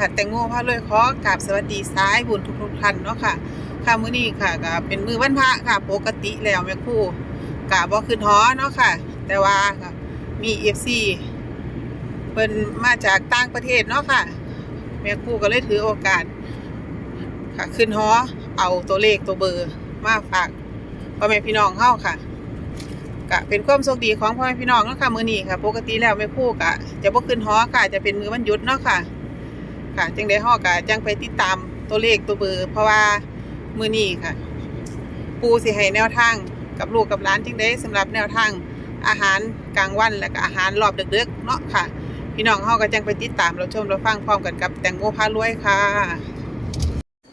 ค่ะ แตงโมพาเลยขอกราบสวัสดีสายบุญทุกๆท่านเนาะค่ะ ค่ะมื้อนี้ค่ะก็เป็นมื้อวันพระค่ะ ปกติแล้วแม่ครูก็บ่ขึ้นหอเนาะค่ะ แต่ว่าค่ะมี FC เพิ่นมาจากต่างประเทศเนาะค่ะ แม่ครูก็เลยถือโอกาส ค่ะขึ้นหอเอาตัวเลขตัวเบอร์มาฝากพ่อแม่พี่น้องเฮาค่ะก็เป็นความโชคดีของพ่อแม่พี่น้องเนาะค่ะมื้อนี้ค่ะ ปกติแล้วแม่ครูก็จะบ่ขึ้นหอค่ะ จะเป็นมือวันหยุดเนาะค่ะ ค่ะ จังได้เฮาก็จังไปติดตามตัวเลขตัวเบอร์ เพราะว่ามื้อนี้ค่ะ ปูสิให้แนวทางกับลูกกับหลานจังได้สำหรับแนวทางอาหารกลางวันและก็อาหารรอบดึกๆเนาะค่ะ พี่น้องเฮาก็จังไปติดตามรับชมรับฟังพร้อมกันกับแตงโมพารวยค่ะ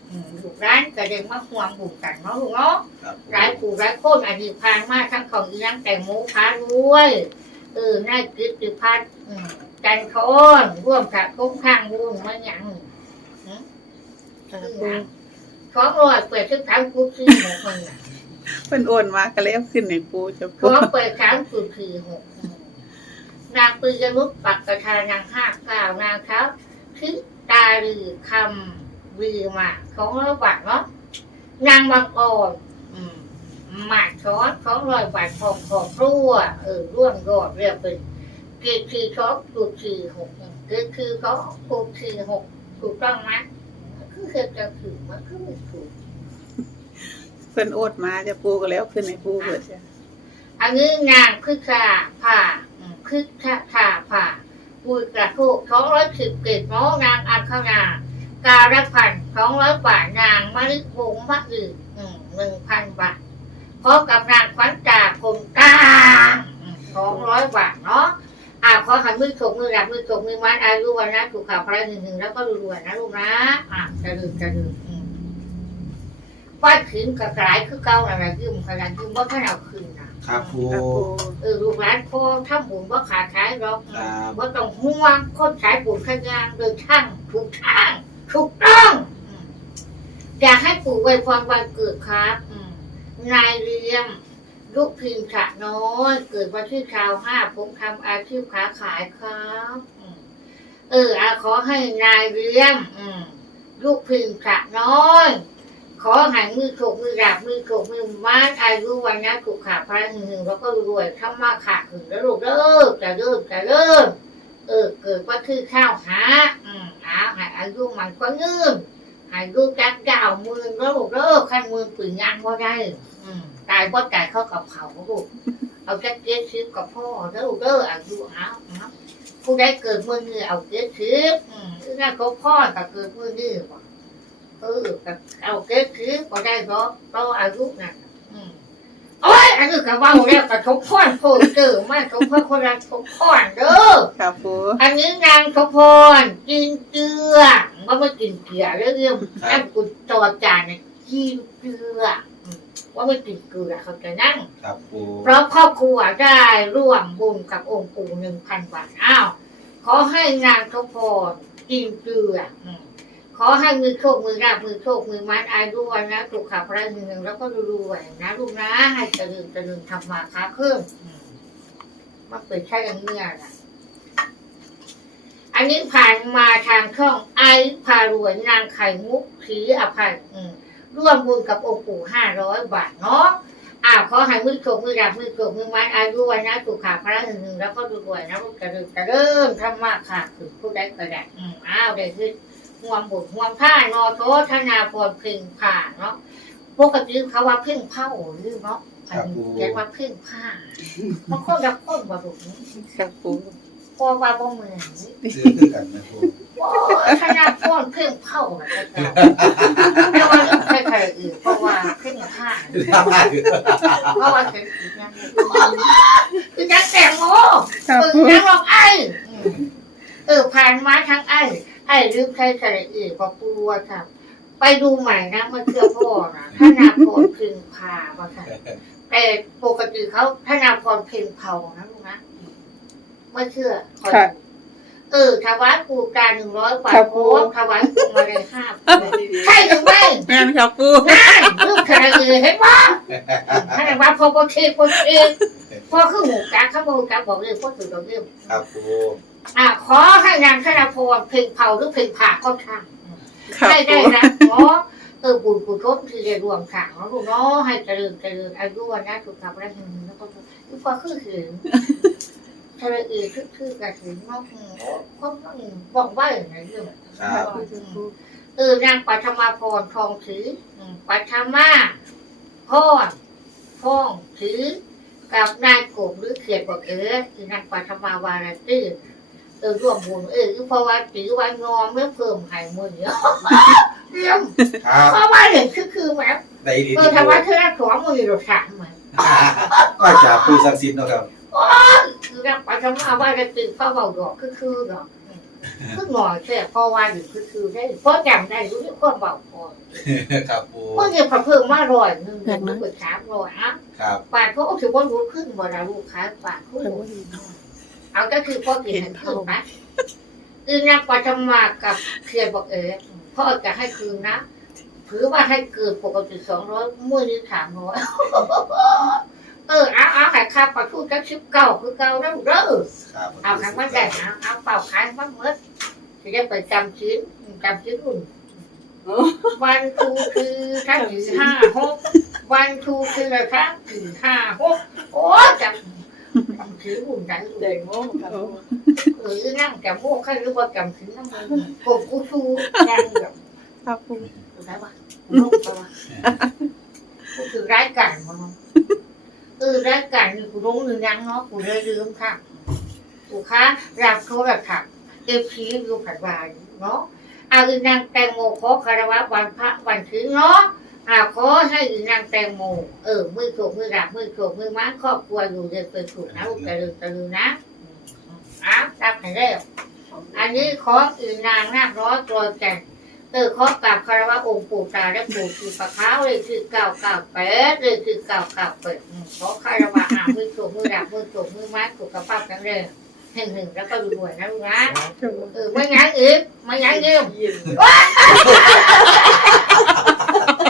อืมลูกร้านก็เดินมาห่วงบุกกันเนาะลูกเนาะครับร้ายผู้ร้ายโคนอดีตพานมาทั้งของอีนังแต่งหมูพาด้วยเออน่ากิจติพัดอืม จันทร์เขาอ้อนร่วมกับก้มข้างรุ่งมาหยังของรอยเปิดทุกครั้งกูคือหกคนน่ะเพิ่นโอนมาก็เลยเอาขึ้นให้ปูจะขปูอเปิดครั้งกูคือหกอืมนางปืนนุษปักกระทานางห้าเก้านางครับคือตาลือคำลือมาของเราบักเนาะนางบางอ่อนอืมหมากช้อนของรอยบาดของของครัวเออร่วมรอดเรียกเป็น เกียรคือช้อนกูคือหกเกียรคือเขากูคือหกถูกต้องไหมมันคือเหตุการณ์คือมันคือไม่ถูกเพิ่นโอนมาจะปูก็แล้วขึ้นให้ปูเบิดจ้ะอันนี้งานคือคาผ่าอืมคือคาผ่าผ่าปุยกระโคกสองร้อยสิบเกตน้องนางอัคราการะพันสองร้อยบาทนางมะลิวงศ์มะอือหนึ่งพันบาทพร้อมกับนางขวัญจ่าคมกลางสองร้อยบาทเนาะ มือถกมือดับมือถกมือมัดอายุวันนะถูกข่าวพระหนึ่งหนึ่งแล้วก็รวยนะลูกนะอะจะลืมจะลืมอืมป้ายขืนกระกลายคือเก่าอะไรยืมขนาดยืมว่าถ้าเอาคืนนะครับครูเออลูกหลานพ่อถ้าบุญว่าขาดขายหรอกว่าต้องห่วงคนขายบุญขยางเดินทางถูกทางถูกต้องอยากให้ปู่ไว้พรวันเกิดครับนายเรียม ลูกพิมพ์ขะน้อย เกิดวันที่ชาวห้าผมทำอาชีพค้าขายครับอืมเอออาขอให้นายเรียมอืมลูกพิมพ์ขะน้อย ขอใหายมือโขกมือดับมือโขกมือมัดอายุวันนะถูกขาพระหนึ่งหนึ่งแล้วก็รวยทำมาขาขึ้นแล้วลูกเริ่มจะเริ่มจะเริ่มเออเกิดว่าคือข้าวหาอืมอาหายอายุมันก็เงื่อนหายลูกจักดาวมือแล้วลูกเริ่มขั้นมือปืนยางก็ได้อืม ตายบ่ตายเข้ากับเขาลูกเอาแค่เกสชิปกับพ่อเด้อเด้ออายุเอาเอาผู้ใดเกิดมือนี้เอาเกสชิปอืมถ้าเขาพ่อก็เกิดมือนี้บ่เออก็เอาเกสชิปก็ได้เพราะต่ออายุนั่นอืมโอ้ยอันนี้ก็เว่าแล้วก็ทบพรโพดเจอมาทบพรคนละทบพรเด้อค่ะปูอันนี้นางทบพรกินเกลือว่าไม่กินเกลือเรื่องเรื่องนั่นกูจอจานเนี่ยกินเกลืออืม ว่าไม่กินเกลือเขาจะนั่งครับครูเพราะครอบครัวได้ร่วมบุญกับองค์ปู่หนึ่งพันบาทอ้าวขอให้นางทบพรกินเกลืออืมขอให้มือโชคมือราบมือโชคมือมัดอายุวันนะสุขภาพระหนึ่งแล้วก็รวยๆนะลูกนะ ให้เจริญเจริญทำมาค้าขึ้นอืมมาเปิดแค่ยังเมื่อนะอันนี้ผ่านมาทางช่องไอพารวยนางไข่มุกผีอภัยอืม ร่วมบุญกับองค์ปู่ห้าร้อยบาทเนาะอ้าวขอให้มือโขกมือดับมือโขกมือไม้อายุวันนะถูกขาพระหนึ่งหนึ่งแล้วก็รวยๆนะลูกกระดึบกระเริ่มทำมากค่ะคือผู้ใดก็ได้อืมอ้าวได้คือห่วงบุญห่วงผ้านอโทธนาพรเพ่งผ่าเนาะปกติเขาว่าเพ่งเผาหรือเนาะอันนี้เรียกว่าเพ่งผ้าบางคนกับคนว่าบุญค่ะปูพอว่าบ่เหมือนซื้อคือกันนะครู โอ้ยธนาพรเพ่งเผาอะแต่ว่าใครใครอื่นเพราะว่าเพ่งผ้าเพราะว่าเศรษฐกิจนะคือจะแต่งโมค่ะเออปูยังลองไอ้เออผ่านมาทางไอ้ไอ้ลืมใช้สระอีพอปูว่าครับไปดูใหม่นะมาเชื่อพ่อนะธนาพรพึงพาว่าค่ะแต่ปกติเขาธนาพรเพ่งเผานะลูกนะไม่เชื่อคอยดู เออถวายปูการหนึ่งร้อยบาทโอ้ถวายปูมาเลยห้าใช่หรือไม่แม่นค่ะปูนั่นลูกชายเออเห็นปะถ้าแต่ว่าพอพอเทพอเทพพอคือหมูกาข้าวหมูกาบอกเลยพอถือดอกเบี้ยครับครูอ่าขอให้นางธนพรเพ่งเผาหรือเพ่งผ่าก็ทำครับได้ปูได้นะเนาะเออบุญกุศลที่ได้รวมขังเนาะลูกเนาะให้เจริญเจริญอายุวันนะสุขภาพแรงแล้วก็ทุกพอคือถึง ทะเลอีคือคือกระถึงเนาะอืมคนต้องบอกว่าอย่างไรอยู่ครับเออนางปัทมาพรทองถืออืมปัทมาพรทองถือกับนายกบหรือเขียดบอกเออคือนางปัทมาวาราตื้อเออร่วมบุญเออคือเพราะว่าถือว่างอมเมื่อเพิ่มใหายมือเดียวเยี่ยมครับเพราะว่าเห็นคือคือแบบได้ดีเอที่อทำไมเธอสองมือเราสามเหมือนก็จะปูศักดิ์สิทธิ์เนาะครับ คือนางปัทมาวาราตื้อพ่อเบาดอกคือคือดอกคือหน่อยแค่พ่อว่าอยู่คือคือได้เพราะจำได้รู้ที่ความเบาพอครับปูเมื่อเงินเพิ่มมาร้อยหนึ่งเดือนเปิดสามร้อยอะครับปาดเขาถือว่ารู้ขึ้นบ่ละลูกค้าปาดเขาเอาก็คือพ่อกินให้คืนนะคือนางปัทมากับเคลียบอกเอ๋พ่อจะให้คืนนะถือว่าให้เกินปกติสองร้อยมื่อนี้สามร้อย เออเอาเอาขายค่าปลาทูจักชิบเก้าคือเก้าแล้วเด้อครับเอาขังมันได้เอาเอาเปล่าขายมันเมื่อจะได้ไปจำชิ้นจำชิ้นอุ่นวันทูคือทั้งสี่ห้าหกวันทูคือทั้งสี่ห้าหกโอ้จำจำชิ้นอุ่นได้เด็กโง่ครับเออนั่งจำโม่ใครรู้ว่าจำชิ้นน้ำมันผมกูชูยังแบบครับปูได้ปะลูกไปวะกูถือร้ายกันมั้ง เออร้ายกันนี่กูรู้หรือยังเนาะกูเลยลืมค่ะถูกคะรับโทรศัพท์เอฟซีอยู่ผัดวายเนาะเอาอีนางแตงโมขอคารวะวันพระวันถึงเนาะอ่าขอให้อีนางแตงโมเออมือถูกมือรับมือถูกมือม้าครอบครัวอยู่เดินเป็นถูกนะลูกตะลึงตะลึงนะอะรับให้เร็วอันนี้ขออีนางนาคร้อยตัวแก่ เออขอกราบคารวะองค์ปู่ตาและปู่คือปะขาเลยคือเก่าเก่าแปดเลยคือเก่าเก่าเปิดอืมขอคารวะอามือถูกมือรับมือถูกมือม้าถูกกระเป๋ากันเลยหนึ่งหนึ่งแล้วก็รวยนะลูกนะเออไม่งั้นอีกไม่งั้นยืมยิ้ม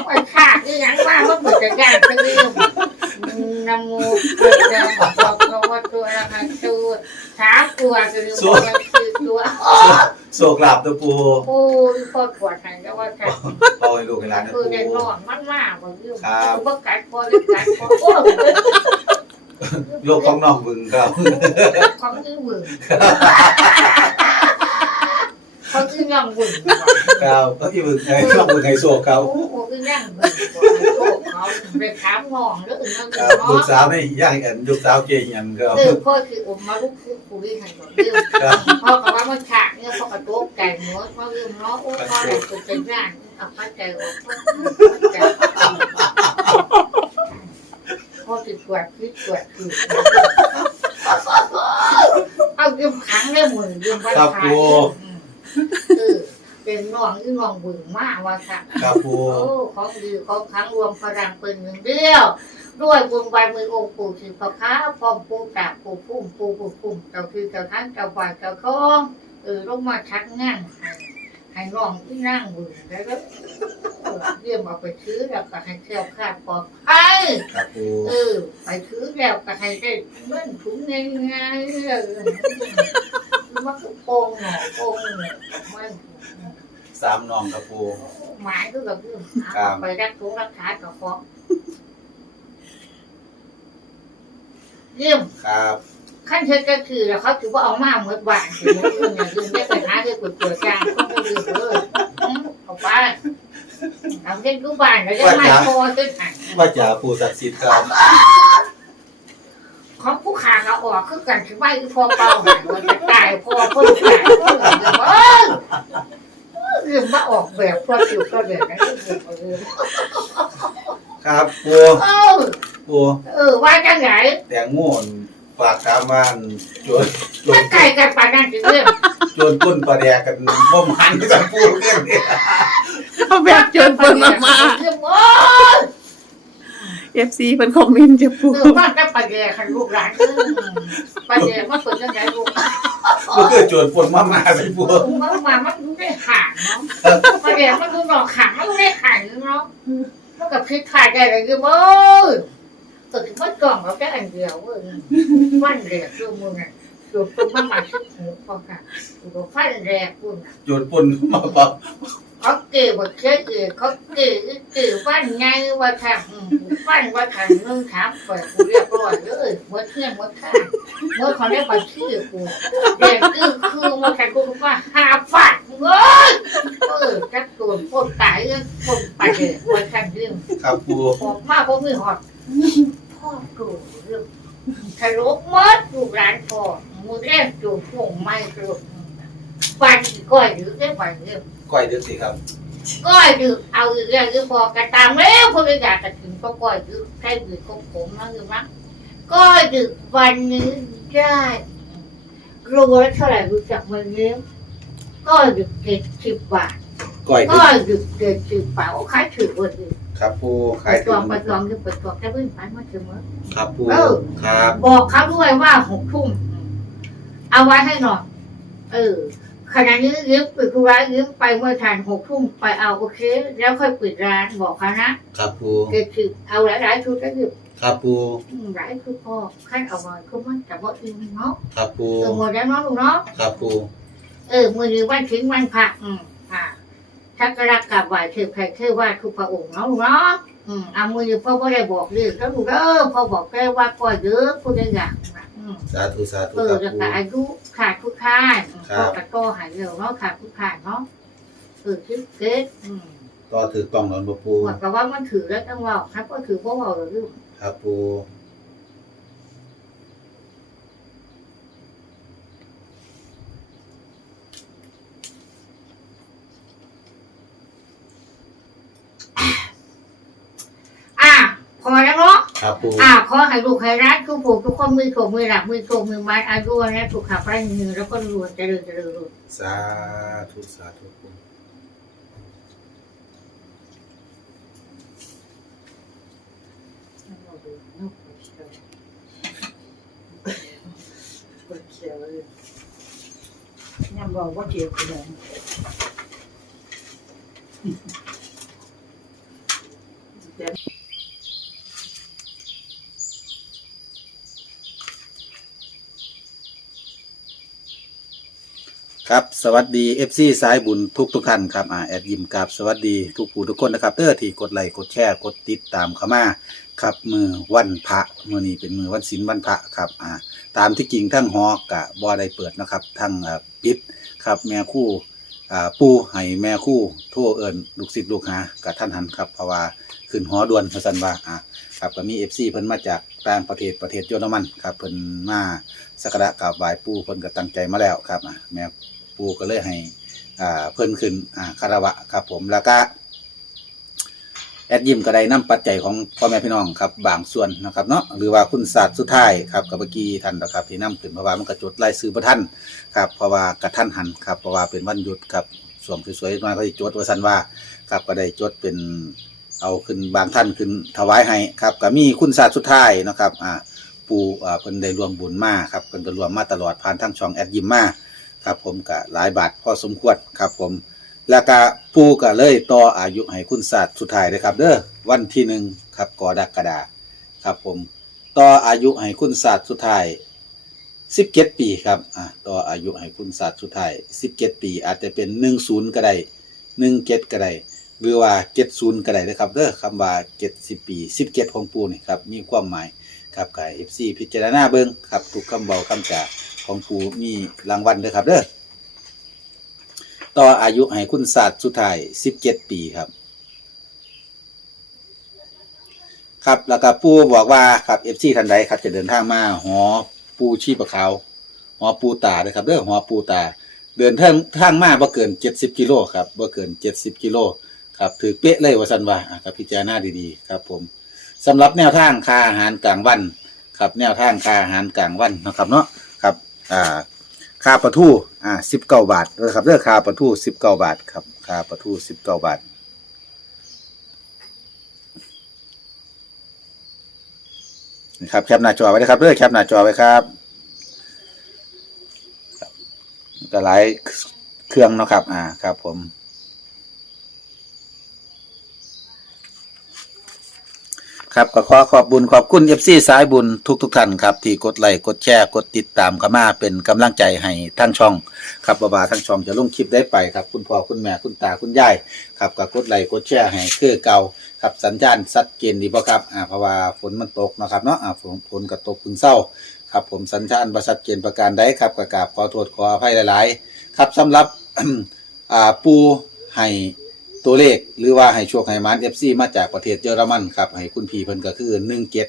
มันขาดที่ยังว่าว่าบุตรการจะยืมนโมพุทธังบอกเราว่าตัวละคันตัวถามตัวจะยืมว่าคือตัว โศกลาบตัวปูโอ้ยพอปวดหันก็ว่าค่ะเอาให้ลูกให้หลานนะคือปูเด็กนอนมันมากกว่ายืมครับว่ากัดพอหรือกัดพอโอ้ยโลกของน้องบึงครับของยืมมึง เขาคือย่องมึงครับก็ที่บึงไงน้องบึงไงโศกเขาโอ้โหคือย่างมึงโชคเขาไปถามน้องแล้วอื่นนั่นครับเนาลูกะสาวนี่ย่างอันลูกสาวเก่งอันครับคือพ่อคืออมมาลูกคือคุยให้หมดเรื่องครับพ่อกับว่ามันฉากเนี่ยพ่อกระโตกใจหัวพ่อลืมเนาะโอ้พ่อเลยตัวเป็นร่างเอาป้าใจออกใจพ่อติดตรวจคิดตรวจคือเอายืมขังได้หมดยืมวันขาย เออเป็นน้องที่น้องบึงมากว่าค่ะ ครับปูโอ้ของดีของครั้งรวมพลังเป็นหนึ่งเดียว ด้วยบุญบารมีองค์ปู่สิพระค้าพร้อมปู่กราบปู่พุ่มปู่ปู่พุ่มเจ้าคือเจ้าท่านเจ้าฝ่ายเจ้าคองเออลงมาชักงั้งให้ให้น้องที่นั่งบุญแล้วก็เออเรียมเอาไปซื้อแล้วก็ให้เที่ยวคาดปลอดภัย ครับปูเออ ไปซื้อแล้วก็ให้ได้เงินถุงง่ายๆเลย มันก็โกงหน่อโกงหน่อมันสามน้องครับปูหมายก็แบบนี้ครับไปรักทุกรักษากับของเยี่ยมครับขั้นเทศก็คือแล้วเขาถือว่าเอามาเหมือนบ้านถือว่าเรื่องอย่างอื่นได้ไปหาที่กุดเกิดกลางก็ไม่ดีเลยอืมเอาไปทำเช่นทุกบ้านแล้วจะไม่พอขึ้นหันว่าจะปูศักดิ์สิทธิ์ครับ ของผู้ขาเขาออ กคือกันถือว่าอีพอเป่าหันมันจะตายพอเพิ่งตายเพิ่งเออเรื่องมาออกแบบพอสิวก็เดือดนะเรื่องเรื่องครับปูเออปูเออว่าจังไหนแตงโมนฝากถามว่าโจรโจรมันไก่กันปานนั้นสิเรื่องโจรก้นปลาแดกกันบ่มันกับปูเรื่องนี้เอาแบบเจิญเปิดมามา เรื่องโอ้ย เอฟซีเป็นคอมเมนต์จะปูเออว่าจะปลาแดกคันลูกหลานเออปลาแดกมันเปิดจังไหนลูกก็คือโจรปนมามาใส่ปูมันมามันดูได้ห่างเนาะปลาแดกมันดูหนอกห่างมันดูได้ห่างเนาะมันกับพริกขาดได้เลยเรื่องโอ้ยตึกมันกล่องเราแค่อันเดียวเว้ยวันเดียวดูมึงอะสจุดตุ้มมาชิบหูพอค่ะกูฟันแรกคุณน่ะโจรปุ่นเข้ามาเปล่า เขาเก๋บเชื่อเก๋เขาเก๋เก๋ฟันไงว่าทางอืมฟันว่าทางนึงถามเปิดกูเรียบร้อยเลยหมดเที่ยงหมดข้างเมื่อเขาได้ไปชื่อกูเด็กคือคือมาแข่งกูว่าหาฟัดเว้ยเออจักตัวพ่นตายเรื่องพ่นไปเลยวันข้างเรื่องครับปูออกมาเพราะมือหอดพ่อกูเรื่องทะลุมดลูกหลานพ่อมือแรกจูบผงไม่กรุบปันก้อยหรือได้ปันเรื่อง ก้อยเดือดสิครับ ก้อยดึกเอาอีกแล้วคือพอกระตามแล้วพวกเราอยากกระถึงก็ก้อยดึกใช้ดึกของผมนะคือมั้งก้อยดึกวันนี้ได้รู้แล้วเท่าไหร่รู้จักมันเนี้ยก้อยดึกเจ็ดสิบบาทก้อยเดือก้อดยดึกเจ็ดสิบบาทโอ้ขายถือวันอื่นครับปูไปขายจถึองงไปจองดึกไปจองแต่เพิ่งไปมาเสมอ ครับปูเออ ครับ บอกเขาด้วยว่าหกทุ่มเอาไว้ให้หน่อยเออ ขณะนี้ยืมปิดร้านยืมไปเมื่อทานหกทุ่มไปเอาโอเค แล้วค่อยปิดร้านบอกเขานะครับปูเกิดคือเอาหลายๆชุดก็คือครับปูอืมหลายคือพอขั้นเอามาคือมันแต่ว่าอิ่มเนาะครับปูเออหมดแล้วเนาะลูกเนาะครับปูเออมือนี้วันถึงวันพระอืมอ่าชักกระกับไหวเทพใครเทพว่าทุกพระองค์เนาะลูกเนาะอืมเอามือนี้พ่อพ่อได้บอกเรื่องแล้วลูกเด้อพ่อบอกแค่ว่าก่อนเยอะผู้ใดอยากนะ อืมสาธุสาธุเอคอรับแล้วปู ก็อายุขาดทุกท่านครับก็กระโตหายเร็วเนาะขาดทุกท่านเนาะเออคิดเกตอืมก็ถือต้องนอนบ่ปูว่าก็ว่ามันถือแล้วต้องว่าครับก็ถือพวกเราหรือครับปู อะพอแล้วเนาะ ครับ ปูอะขอให้ลูกให้รักทุกผู้ทุกคนมือโถมือหลักมือโถมือไม้อายุนะถูกขับไล่มือแล้วก็รวยเจริญเจริญรวยสาธุสาธุปูปวดเขียวเลยยังบอกว่าเกี่ยวกับอะไร ครับสวัสดี FC สายบุญทุกทุกท่านครับอ่าแอดยิมกับสวัสดีทุกผู้ทุกคนนะครับเด้อที่กดไลค์กดแชร์กดติดตามเข้ามาครับมือวันพระมือนี้เป็นมือวันศีลวันพระครับอ่าตามที่จริงทั้งหอกกะบ่ได้เปิดนะครับทั้งอ่าปิดครับแม่คู่อ่าปูให้แม่ครู่โทรเอิ้นลูกศิษย์ลูกหากับท่านหันครับเพราะว่าขึ้นหอด่วนว่าซั่นว่าอ่าครับก็มี FC เพิ่นมาจากต่างประเทศประเทศเยอรมันครับเพิ่นมาสักการะกราบไหว้ปู่เพิ่นก็ตั้งใจมาแล้วครับอ่าแม่ ปูก็เลยให้อ่าเพิ่นขึ้นอ่าคารวะครับผมแล้วก็แอดยิมก็ได้นํปัจจัยของพ่อแม่พี่น้องครับบางส่วนนะครับเนาะหรือว่าคุณศาสตร์สุดท้ายครับกับเมื่อกี้ท่านนะครับที่นํขึ้นเพราะว่ามันกระจดรายซื้อประท่านครับเพราะว่ากระท่านหันครับเพราะว่าเป็นวันหยุดครับสวงสวยๆน้อยก็จะจดว่าสันว่าครับก็ได้จดเป็นเอาขึ้นบางท่านขึ้นถวายให้ครับก็มีคุณศาสตร์สุดท้ายนะครับอ่าปูอ่าเพิ่นได้รวมบุญมาครับเพิ่นก็รวมมาตลอดผ่านทางช่องแอดยิมมา ครับผมก็หลายบาทพอสมควรครับผม แล้วก็ปูก็เลยต่ออายุให้คุณศาสตร์สุดท้ายเลยครับ เด้อวันที่หนึ่งครับกรกฎาครับผมต่ออายุให้คุณศาสตร์สุดท้ายสิบเจ็ดปีครับอ่าต่ออายุให้คุณศาสตร์สุดท้ายสิบเจ็ดปี อาจจะเป็นหนึ่งศูนย์ก็ได้หนึ่งเจ็ดก็ได้หรือว่าเจ็ดศูนย์ก็ได้นะครับเด้อคำว่าเจ็ดสิบปีสิบเจ็ดของปูนี่ครับมีความหมายครับกับเอฟซีพิจารณาเบิ้งครับทุกคำเบาคำจ่า ของปูมีรางวัลด้วยครับเด้อต่ออายุให้คุณศาสตร์สุดท้าย17ปีครับ ครับแล้วก็ปูบอกว่าครับเอฟซีทันใดครับจะเดินทางมาหอปูชีพขาวหอปูตาเลยครับเด้อหอปูตา เดินทางทางมาบ่เกิน70กิโลครับบ่เกิน70กิโลครับถือเป๊ะเลยว่าสันว่าอะครับพิจารณาดีๆครับ ผมสำหรับแนวทางค่าอาหารกลางวัน ครับแนวทางค่าอาหารกลางวันนะครับเนาะ อ่าค่าปลาทูอ่าสิบเก้าบาทนะครับเรื่องค่าปลาทูสิบเก้าบาทครับค่าปลาทูสิบเก้าบาทนะครับแคปหน้าจอไว้นะครับเรื่องแคปหน้าจอไว้ครับครับก็หลายเครื่องนะครับ อ่า ครับผม ครับก็ขอขอบบุญขอบคุณ FC สายบุญทุกทุกท่านครับ ที่กดไลค์กดแชร์กดติดตามเข้ามาเป็นกำลังใจให้ทั้งช่อง ครับบ่ว่าทั้งช่องจะลงคลิปได้ไปครับ คุณพ่อคุณแม่คุณตาคุณยายครับก็กดไลค์กดแชร์ให้คือเก่าครับสัญญาณชัดเจนดีบ่ครับอ่าเพราะว่าฝนมันตกนะครับเนาะอ่าฝนฝนก็ตกพึงเศร้าครับผมสัญญาณบ่ชัดเจนประการใดครับก็กาบขอโทษขออภัยหลาย ๆ ครับสำหรับอ่าปูให้ ตัวเลขหรือว่าให้โชคให้หมาน FC มาจากประเทศเยอรมันครับ ให้คุณพี่เพิ่นก็คือ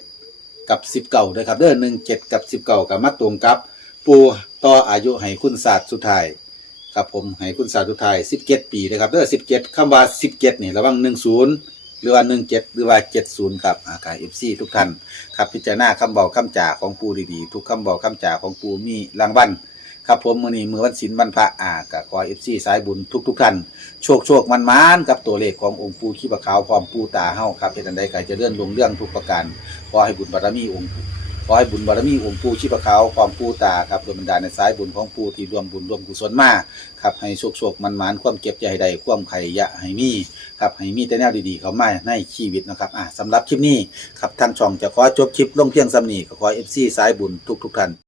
17กับ19ด้วยครับเด้อ17กับ19กับมาตรงกับ ปูต่ออายุให้คุณศาสตร์สุดท้ายครับผมให้คุณศาสตร์สุดท้าย17ปีนะครับเด้อ17คำว่า17นี่ระวัง10หรือว่า17หรือว่า70ครับอากา FC ทุกท่านครับพิจารณาคำเบาคำจ่าของปูดีๆ ทุกคำเบาคำจ่าของปูมีรางวัล ครับผมมือนี้มือวันศีลวันพระอ่าก็ขอ FC สายบุญทุกๆท่านโชคโชคมันมานกับตัวเลขขององค์ปู่ขี้บะขาวพร้อมปู่ตาเฮาครับเฮ็ดอันใดก็เจะเลื่อนลงเรื่องทุกประการขอให้บุญบารมีองค์ขอให้บุญบารมีองค์ปู่ขี้บะขาควพร้อมปู่ตาครับโดยบันดาในสายบุญของปู่ที่ร่วมบุญร่วมกุศลมาครับให้โชคโชคมันมานความเก็บใจให้ได้ความไข่ยะให้มีครับให้มีแต่แนวดีๆ เขามาในชีวิตนะครับอ่าสำหรับคลิปนี้ครับทางช่องจะขอจบคลิปลงเพียงสำนี้ก็ขอ FC สายบุญทุกๆท่าน